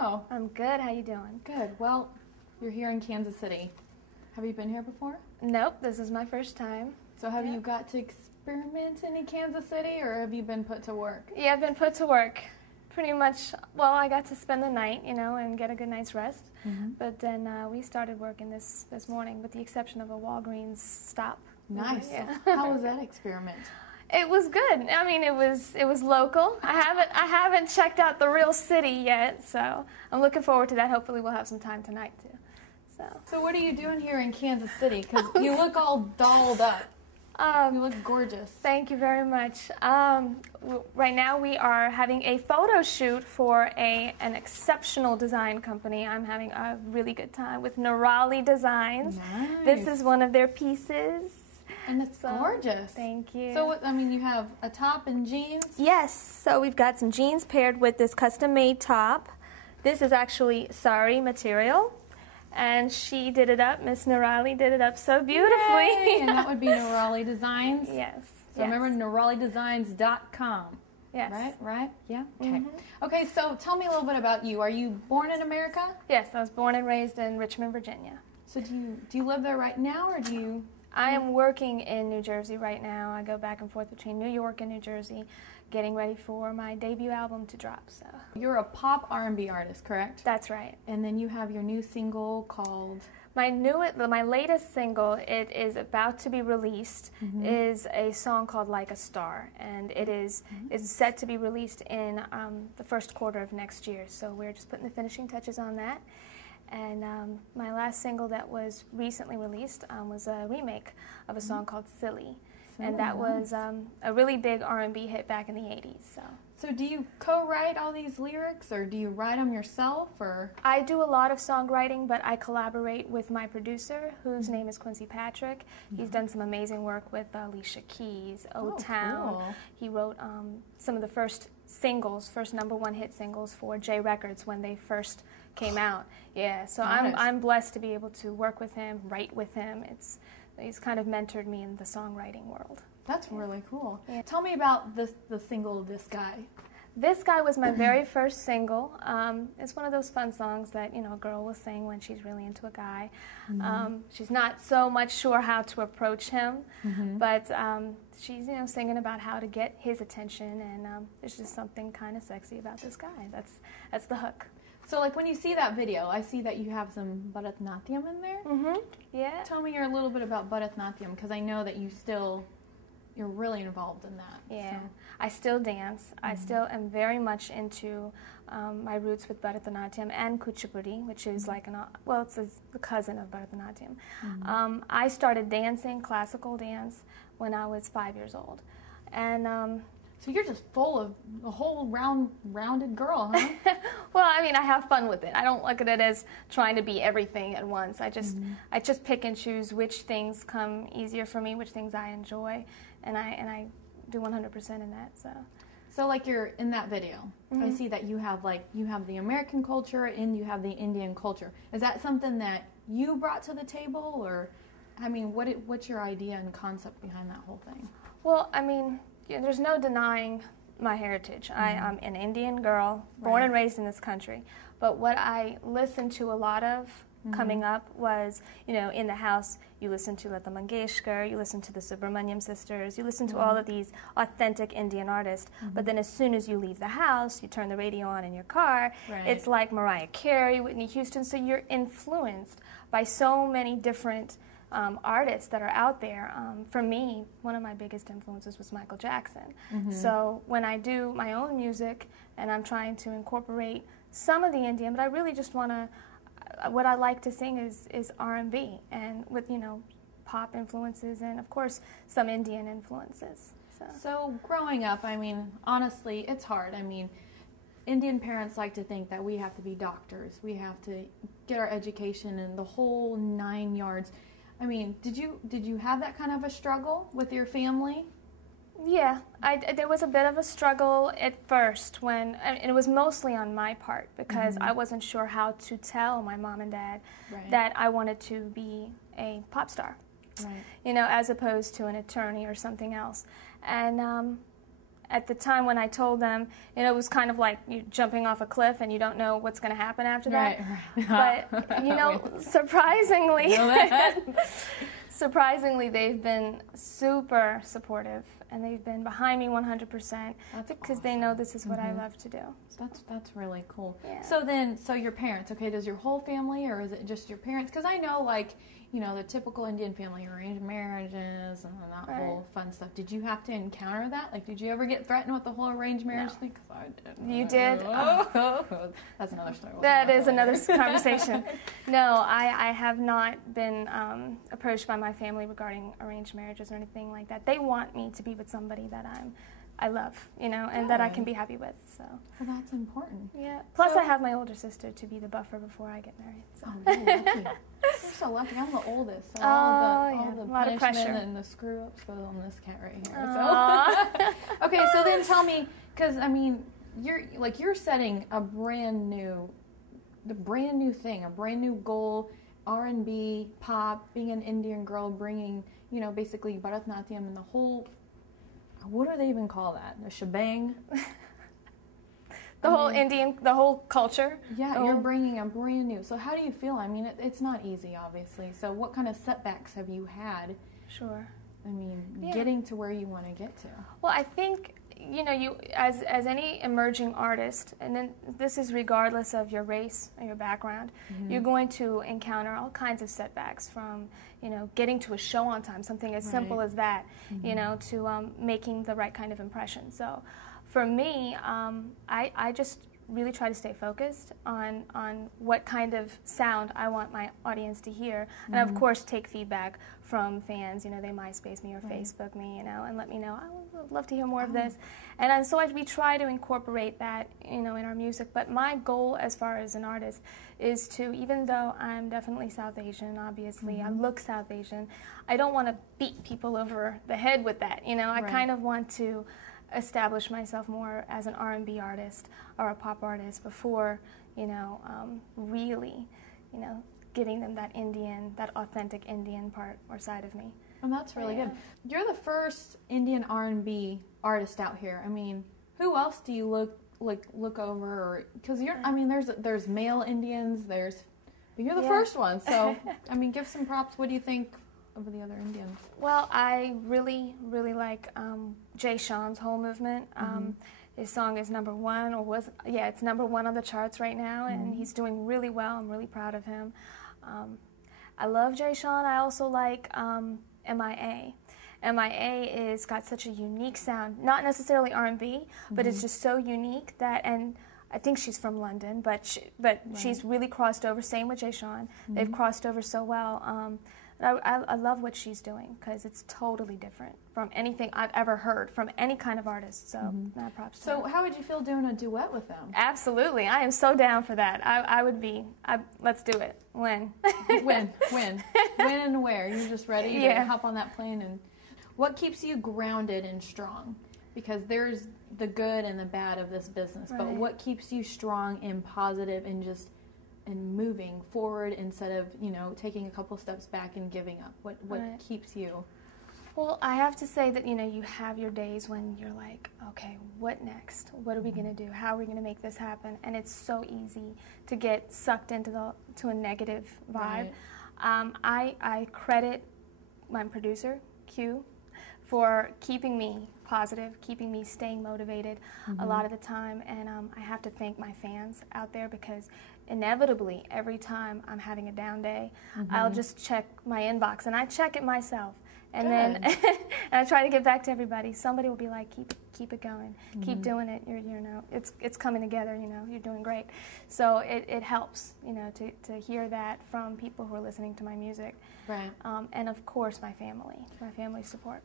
you? I'm good. How you doing? Good. Well, you're here in Kansas City. Have you been here before? Nope, this is my first time. So have you got to experiment in Kansas City, or have you been put to work? Yeah, I've been put to work. Pretty much, well, I got to spend the night, and get a good night's rest. But then we started working this morning, with the exception of a Walgreens stop. Nice. Yeah. So how was that experiment? It was good. I mean, it was local. I haven't checked out the real city yet, so I'm looking forward to that. Hopefully, we'll have some time tonight too. So what are you doing here in Kansas City? Because you look all dolled up. You look gorgeous. Thank you very much. Right now we are having a photo shoot for an exceptional design company. I'm having a really good time with Nirali Designs. Nice. This is one of their pieces. And it's gorgeous. Thank you. So, you have a top and jeans? Yes. So we've got some jeans paired with this custom-made top. This is actually sari material. And she did it up, Miss Nirali did it up so beautifully. Yay! And that would be Nirali Designs? Yes. So remember, NiraliDesigns.com. Yes. Right? Yeah? Okay. Okay, so tell me a little bit about you. Are you born in America? Yes, I was born and raised in Richmond, Virginia. So do you live there right now, or do you... I am working in New Jersey right now. I go back and forth between New York and New Jersey, getting ready for my debut album to drop. So you're a pop R&B artist, correct? That's right. And then you have your new single called... My latest single, it is about to be released, is a song called Like a Star, and it is set to be released in the first quarter of next year. So we're just putting the finishing touches on that. And my last single that was recently released was a remake of a song called Silly. And that was a really big R&B hit back in the 80s. So do you co-write all these lyrics, or do you write them yourself? Or I do a lot of songwriting, but I collaborate with my producer, whose name is Quincy Patrick. He's done some amazing work with Alicia Keys, O-Town. Cool. He wrote some of the first #1 hit singles for J Records when they first came out. Yeah, so I'm blessed to be able to work with him, write with him. He's kind of mentored me in the songwriting world. That's really cool. Yeah. Tell me about the single, This Guy. This Guy was my very first single. It's one of those fun songs that, a girl will sing when she's really into a guy. She's not so much sure how to approach him, but she's, singing about how to get his attention, and there's just something kind of sexy about this guy. That's the hook. So, when you see that video, I see that you have some Bharatanatyam in there. Yeah. Tell me a little bit about Bharatanatyam, because I know that you're really involved in that. Yeah. So. I still dance. I still am very much into my roots with Bharatanatyam and Kuchipudi, which is it's the cousin of Bharatanatyam. I started dancing classical dance when I was 5 years old, and so you're just full of a whole rounded girl, huh? Well, I have fun with it. I don't look at it as trying to be everything at once. I just pick and choose which things come easier for me, which things I enjoy, and I do 100% in that. So you're in that video. I see that you have the American culture and you have the Indian culture. Is that something that you brought to the table, or what's your idea and concept behind that whole thing? Well, there's no denying my heritage. I'm an Indian girl, born and raised in this country. But what I listened to a lot of coming up was, in the house, you listen to Lata Mangeshkar, you listen to the Subramaniam sisters, you listen to all of these authentic Indian artists. But then as soon as you leave the house, you turn the radio on in your car, it's like Mariah Carey, Whitney Houston. So you're influenced by so many different artists that are out there. For me, one of my biggest influences was Michael Jackson. So when I do my own music and I'm trying to incorporate some of the Indian, but I really just want to, what I like to sing is R&B, and with, pop influences and, of course, some Indian influences. So growing up, honestly, it's hard. Indian parents like to think that we have to be doctors, we have to get our education and the whole 9 yards. Did you have that kind of a struggle with your family? Yeah, there was a bit of a struggle at first and it was mostly on my part, because I wasn't sure how to tell my mom and dad that I wanted to be a pop star, as opposed to an attorney or something else. And at the time when I told them, you know, it was kind of like you jumping off a cliff and you don't know what's going to happen after that. Right. But, you know, surprisingly, they've been super supportive, and they've been behind me 100%. Because they know this is what I love to do. That's really cool. Yeah. So your parents, okay, does your whole family, or is it just your parents? Because I know, like, you know, the typical Indian family, arranged marriages and that whole fun stuff. Did you have to encounter that? Like, did you ever get threatened with the whole arranged marriage thing? 'Cause I did. You did? That's another story. That is another conversation. No, I have not been approached by my family regarding arranged marriages or anything like that. They want me to be with somebody that I love, you know, and that I can be happy with. So. Well, that's important. Yeah. Plus, I have my older sister to be the buffer before I get married. So. Oh, you're lucky. You're so lucky. I'm the oldest, so all the punishment and the screw ups go on this cat right here. So. Okay, so then tell me, because I mean, you're setting a brand new thing, a brand new goal. R&B, pop, being an Indian girl, bringing, you know, basically Bharatanatyam and the whole. What do they even call that? A shebang? The whole culture? Yeah, you're bringing a brand new. So how do you feel? I mean, it's not easy, obviously. So what kind of setbacks have you had? Sure. I mean, getting to where you want to get to. Well, I think, you know, you as any emerging artist, and then this is regardless of your race or your background, you're going to encounter all kinds of setbacks, from, you know, getting to a show on time, something as simple as that, you know, to making the right kind of impression. So for me, I just really try to stay focused on what kind of sound I want my audience to hear, and of course take feedback from fans. You know, they MySpace me or Facebook me, you know, and let me know, I would love to hear more of this. And so we try to incorporate that, you know, in our music. But my goal as far as an artist is to, even though I'm definitely South Asian, obviously, I look South Asian, I don't want to beat people over the head with that, you know. I kind of want to establish myself more as an R&B artist or a pop artist before, you know, really, you know, giving them that Indian, that authentic Indian part or side of me. And that's really good. You're the first Indian R&B artist out here. I mean, who else do you look over? Because you're, I mean, there's male Indians, but you're the first one. So, I mean, give some props. What do you think of the other Indians? Well, I really, really like Jay Sean's whole movement. His song is #1, it's #1 on the charts right now, and he's doing really well. I'm really proud of him. I love Jay Sean. I also like MIA. MIA is got such a unique sound, not necessarily R&B, but it's just so unique that, and I think she's from London, but she's really crossed over. Same with Jay Sean. They've crossed over so well. I love what she's doing, because it's totally different from anything I've ever heard from any kind of artist. So, mad props to her. How would you feel doing a duet with them? Absolutely. I am so down for that. I would be. Let's do it. When? When and where? You're just ready to hop on that plane. And what keeps you grounded and strong? Because there's the good and the bad of this business, but what keeps you strong and positive and just moving forward instead of, you know, taking a couple steps back and giving up? What keeps you? Well, I have to say that, you know, you have your days when you're like, okay, what next? What are we going to do? How are we going to make this happen? And it's so easy to get sucked into a negative vibe. I credit my producer, Q, for keeping me positive, keeping me staying motivated a lot of the time. And I have to thank my fans out there, because inevitably, every time I'm having a down day, I'll just check my inbox, and I check it myself. And then and I try to get back to everybody. Somebody will be like, keep it going, keep doing it. You know, it's coming together. You know, you're doing great. So it helps, you know, to hear that from people who are listening to my music. Right. And of course, my family support.